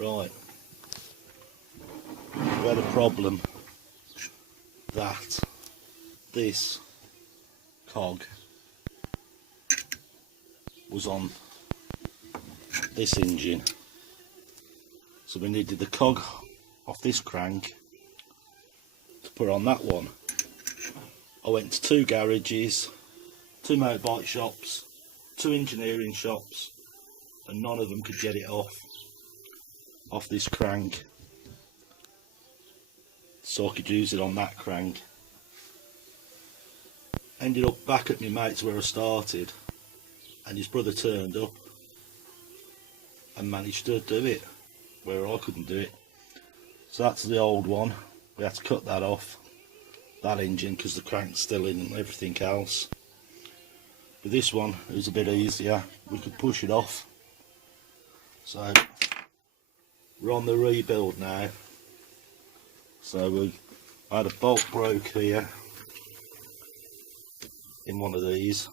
Right, we had a problem that this cog was on this engine, so we needed the cog off this crank to put on that one. I went to 2 garages, 2 motorbike shops, 2 engineering shops, and none of them could get it off this crank, so I could use it on that crank. Ended up back at my mate's where I started, and his brother turned up and managed to do it where I couldn't do it. So that's the old one. We had to cut that off, that engine, because the crank's still in and everything else. But this one, it was a bit easier. We could push it off. So we're on the rebuild now. So I had a bolt broke here in one of these.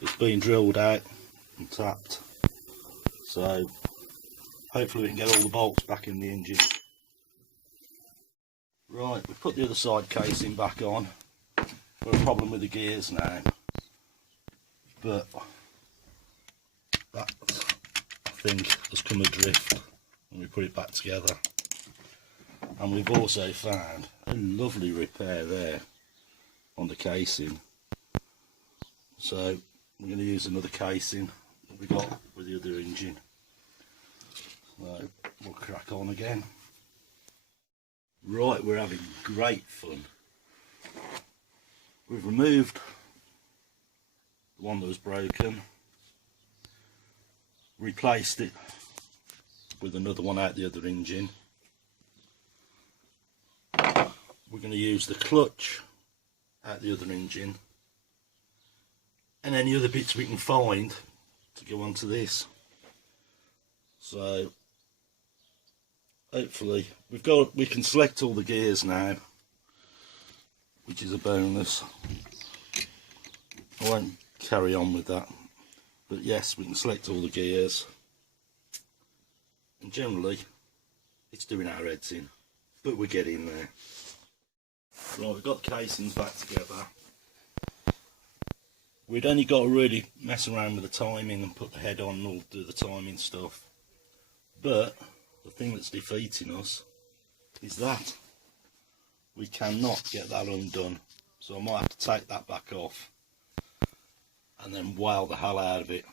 It's been drilled out and tapped. So hopefully we can get all the bolts back in the engine. Right, we've put the other side casing back on. Got a problem with the gears now, but that, I think, has come adrift when we put it back together. And we've also found a lovely repair there on the casing, so we're going to use another casing that we got with the other engine. So we'll crack on again. Right, we're having great fun. We've removed the one that was broken, replaced it with another one out the other engine. We're going to use the clutch out the other engine and any other bits we can find to go onto this. So hopefully we can select all the gears now, which is a bonus. I won't carry on with that, but yes, we can select all the gears, and generally it's doing our heads in, but we're getting there. Right, we've got the casings back together. We'd only got to really mess around with the timing and put the head on and all do the timing stuff, but the thing that's defeating us is that we cannot get that undone, so I might have to take that back off and then whale the hell out of it,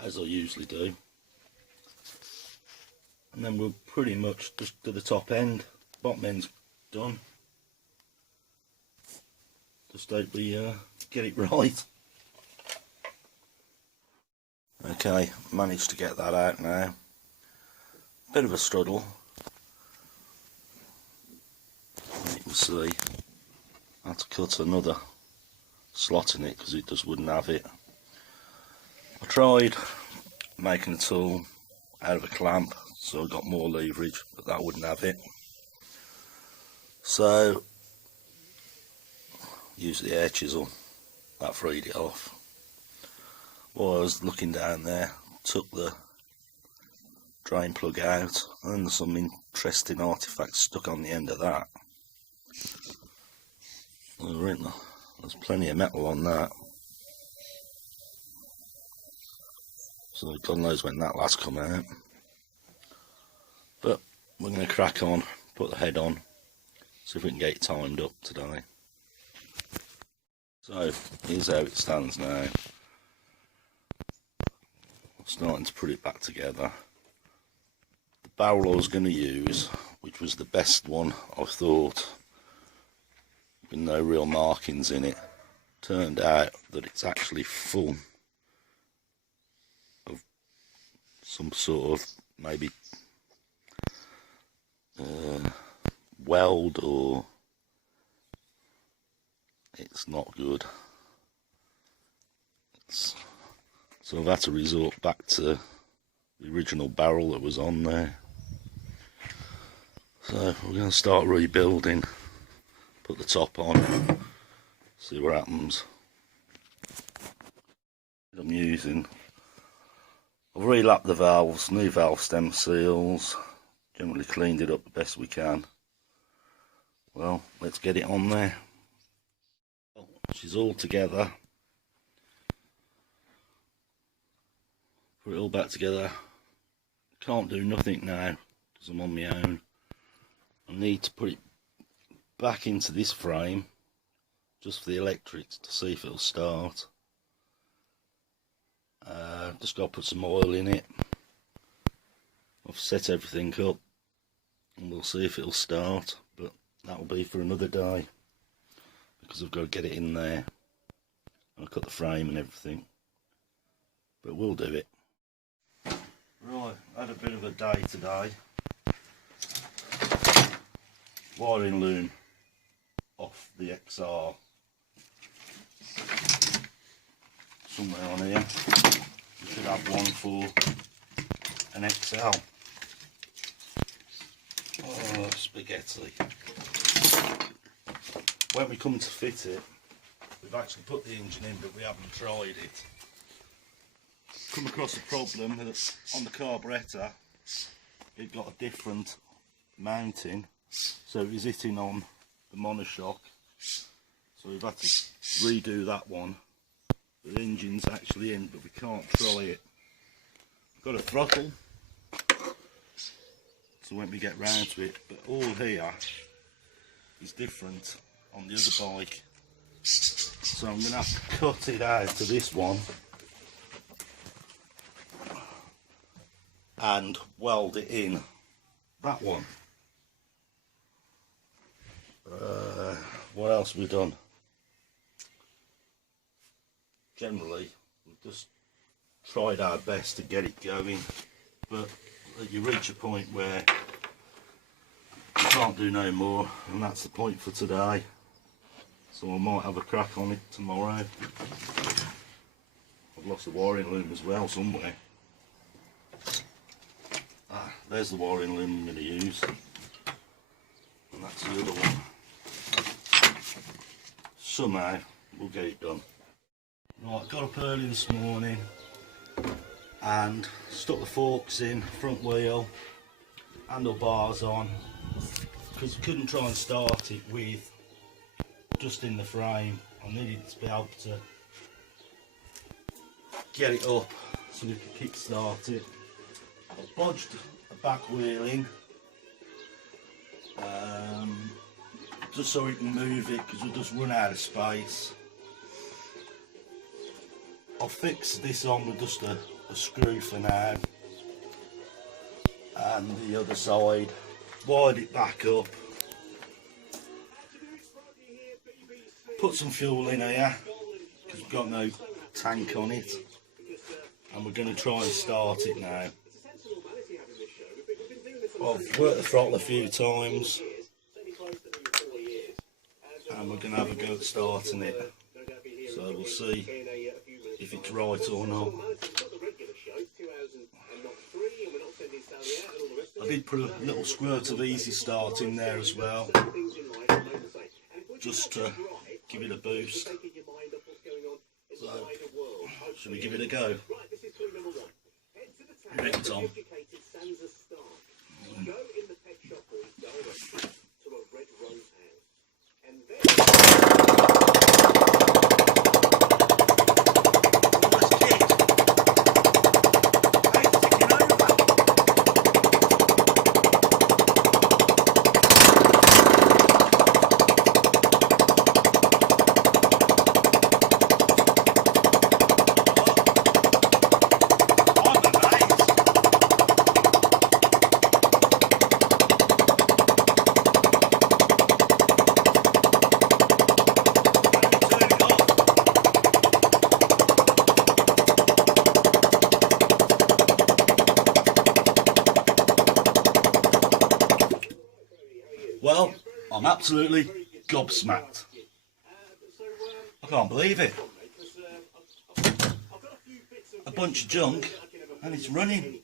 as I usually do, and then we'll pretty much just do the top end. Bottom end's done. Just hope we get it right. Okay, managed to get that out now. Bit of a struggle. You can see I had to cut another slot in it because it just wouldn't have it. I tried making a tool out of a clamp so I got more leverage, but that wouldn't have it. So used the air chisel, that freed it off. While I was looking down there, took the drain plug out, and there's some interesting artifacts stuck on the end of that. There's plenty of metal on that, so God knows when that last come out. But we're going to crack on, put the head on, see if we can get it timed up today. So here's how it stands now. I'm starting to put it back together. The barrel I was going to use, which was the best one I thought, with no real markings in it, turned out that it's actually full of some sort of maybe weld, or it's not good. So I've had to resort back to the original barrel that was on there. So we're going to start rebuilding, put the top on, see what happens. I'm using, I've relapped the valves, new valve stem seals, generally cleaned it up the best we can. Well, let's get it on there. She's all together. Put it all back together. Can't do nothing now because I'm on my own. I need to put it back into this frame just for the electrics to see if it'll start. Just got to put some oil in it. I've set everything up and we'll see if it'll start, but that'll be for another day because I've got to get it in there. I'll cut the frame and everything, but we'll do it. Right, I had a bit of a day today. Wiring loom off the XR somewhere on here. We should have one for an XL. Oh, spaghetti. When we come to fit it, we've actually put the engine in, but we haven't tried it. Come across a problem that on the carburettor it got a different mounting, so it was hitting on the monoshock, so we've had to redo that one. The engine's actually in, but we can't try it. Got a throttle, so when we get round to it, but all here is different on the other bike, so I'm going to have to cut it out to this one and weld it in that one. What else have we done? Generally, we've just tried our best to get it going, but you reach a point where you can't do no more, and that's the point for today. So I might have a crack on it tomorrow. I've lost the wiring loom as well somewhere. Ah, there's the wiring loom I'm going to use, and that's the other one. Somehow we'll get it done. Right, got up early this morning and stuck the forks in, front wheel, handlebars on, because we couldn't try and start it with just in the frame. I needed to be able to get it up so we could kick start it. I bodged the back wheel in just so we can move it because we just run out of space. I'll fix this on with just a screw for now, and the other side, wide it back up, put some fuel in here because we've got no tank on it, and we're going to try and start it now. I've worked the throttle a few times and we're going to have a go at starting it, so we'll see if it's right or not. I did put a little squirt of Easy Start in there as well, just to give it a boost. So, should we give it a go? You reckon, Tom? Well, I'm absolutely gobsmacked. I can't believe it. A bunch of junk and it's running.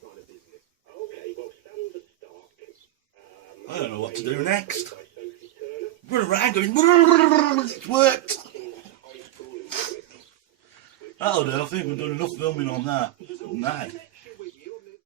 I don't know what to do next. Run around going, it's worked. That'll do, I think we've done enough filming on that. Mad.